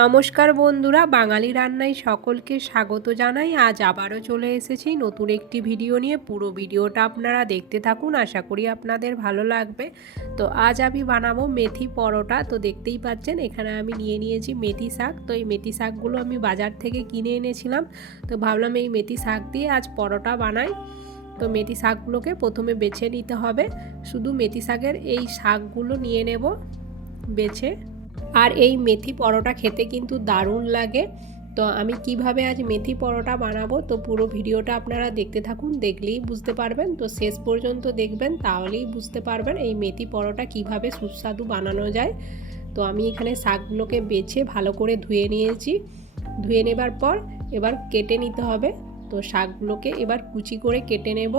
নমস্কার বন্ধুরা, বাঙালি রান্নায় সকলকে স্বাগত জানাই। আজ আবারও চলে এসেছি নতুন একটি ভিডিও নিয়ে। পুরো ভিডিওটা আপনারা দেখতে থাকুন, আশা করি আপনাদের ভালো লাগবে। তো আজ আমি বানাবো মেথি পরোটা। তো দেখতেই পাচ্ছেন এখানে আমি নিয়ে নিয়েছি মেথি শাক। তো এই মেথি শাকগুলো আমি বাজার থেকে কিনে এনেছিলাম। তো ভাবলাম এই মেথি শাক দিয়ে আজ পরোটা বানাই। তো মেথি শাকগুলোকে প্রথমে বেছে নিতে হবে। শুধু মেথি শাকের এই শাকগুলো নিয়ে নেব বেছে। আর এই মেথি পরোটা খেতে কিন্তু দারুণ লাগে। তো আমি কিভাবে আজ মেথি পরোটা বানাবো, তো পুরো ভিডিওটা আপনারা দেখতে থাকুন, দেখলেই বুঝতে পারবেন। তো শেষ পর্যন্ত দেখবেন, তাহলেই বুঝতে পারবেন এই মেথি পরোটা কিভাবে সুস্বাদু বানানো যায়। তো আমি এখানে শাকগুলোকে বেছে ভালো করে ধুয়ে নিয়েছি। ধুয়ে নেবার পর এবার কেটে নিতে হবে। তো শাকগুলোকে এবার কুচি করে কেটে নেব।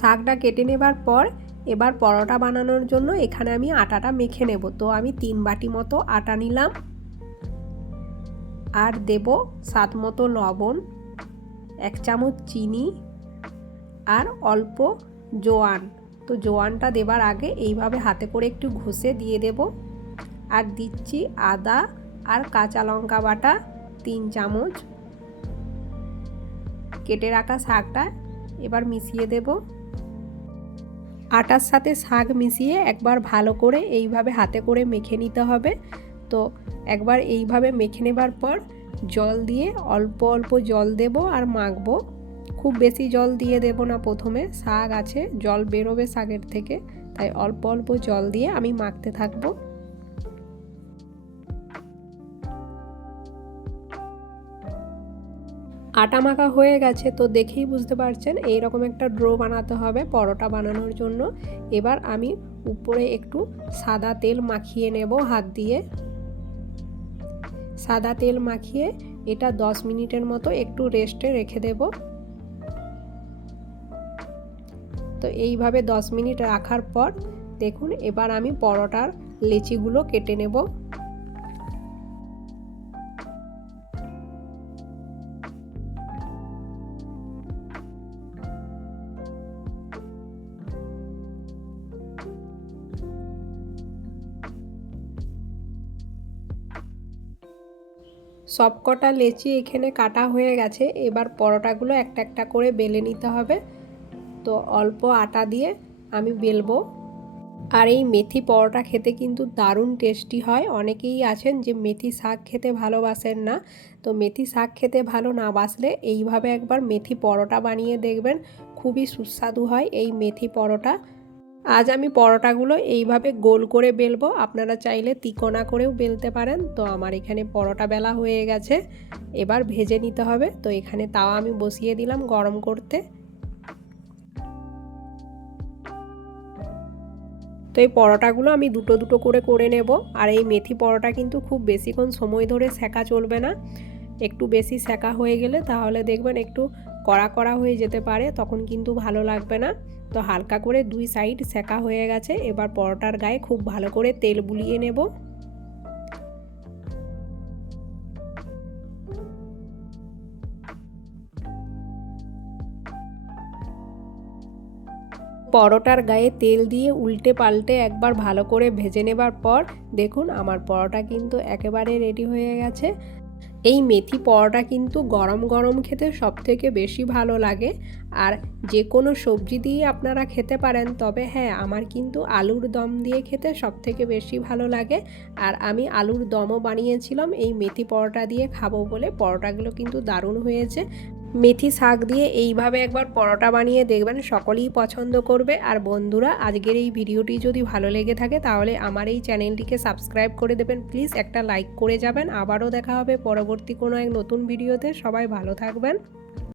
শাকটা কেটে নেবার পর এবার পরোটা বানানোর জন্য এখানে আমি আটাটা মেখে নেব। তো আমি 3 বাটি মতো আটা নিলাম, আর দেব স্বাদ মতো লবণ, 1 চামচ চিনি, আর অল্প জোয়ান। তো জোয়ানটা দেবার আগে এইভাবে হাতে করে একটু ঘষে দিয়ে দেব। আর দিচ্ছি আদা আর কাঁচা লঙ্কা বাটা 3 চামচ। কেটে রাখা শাকটা এবার মিশিয়ে দেব। আটার সাথে শাক মিশিয়ে একবার ভালো করে এইভাবে হাতে করে মেখে নিতে হবে। তো একবার এইভাবে মেখে নেবার পর জল দিয়ে অল্প অল্প জল দেব আর মাখবো। খুব বেশি জল দিয়ে দেব না, প্রথমে শাক আছে, জল বেরোবে শাকের থেকে, তাই অল্প অল্প জল দিয়ে আমি মাখতে থাকবো। আটা মাখা হয়ে গেছে, তো দেখেই বুঝতে পারছেন এইরকম একটা ড্রো বানাতে হবে পরোটা বানানোর জন্য। এবার আমি উপরে একটু সাদা তেল মাখিয়ে নেব হাত দিয়ে। সাদা তেল মাখিয়ে এটা 10 মিনিটের মতো একটু রেস্টে রেখে দেব। তো এইভাবে 10 মিনিট রাখার পর দেখুন এবার আমি পরোটার লেচিগুলো কেটে নেব। সবকটা লেচি এখানে কাটা হয়ে গেছে। এবার পরোটাগুলো একটা একটা করে বেলে নিতে হবে। তো অল্প আটা দিয়ে আমি বেলবো। আর এই মেথি পরোটা খেতে কিন্তু দারুণ টেস্টি হয়। অনেকেই আছেন যে মেথি শাক খেতে ভালোবাসেন না। তো মেথি শাক খেতে ভালো না বাসলে এইভাবে একবার মেথি পরোটা বানিয়ে দেখবেন, খুবই সুস্বাদু হয় এই মেথি পরোটা। আজ আমি পরোটাগুলো এইভাবে গোল করে বেলবো, আপনারা চাইলে তিকোনা করেও বেলতে পারেন। তো আমার এখানে পরোটা বেলা হয়ে গেছে, এবার ভেজে নিতে হবে। তো এখানে তাওয়া আমি বসিয়ে দিলাম গরম করতে। তো এই পরোটাগুলো আমি দুটো দুটো করে করে নেব। আর এই মেথি পরোটা কিন্তু খুব বেশিক্ষণ সময় ধরে সেঁকা চলবে না। একটু বেশি সেঁকা হয়ে গেলে তাহলে দেখবেন একটু কড়া কড়া হয়ে যেতে পারে, তখন কিন্তু ভালো লাগবে না। তো হালকা করে 2 সাইড সেঁকা হয়ে গেছে। এবার পরোটার গায়ে খুব ভালো করে তেল বুলিয়ে নেব। পরোটার গায়ে তেল দিয়ে উল্টে পাল্টে একবার ভালো করে ভেজে নেবার পর দেখুন আমার পরোটা কিন্তু একেবারে রেডি হয়ে গেছে। এই মেথি পরোটা কিন্তু গরম গরম খেতে সবথেকে বেশি ভালো লাগে। আর যে কোনো সবজি দিয়ে আপনারা খেতে পারেন, তবে হ্যাঁ, আমার কিন্তু আলুর দম দিয়ে খেতে সবথেকে বেশি ভালো লাগে। আর আমি আলুর দমও বানিয়েছিলাম এই মেথি পরোটা দিয়ে খাবো বলে। পরোটাগুলো কিন্তু দারুণ হয়েছে। মেথি শাক দিয়ে এইভাবে একবার পরোটা বানিয়ে দেখবেন, সকলেই পছন্দ করবে। আর বন্ধুরা, আজকের এই ভিডিওটি যদি ভালো লেগে থাকে তাহলে আমার এই চ্যানেলটিকে সাবস্ক্রাইব করে দেবেন, প্লিজ একটা লাইক করে যাবেন। আবারও দেখা হবে পরবর্তী কোনো এক নতুন ভিডিওতে। সবাই ভালো থাকবেন।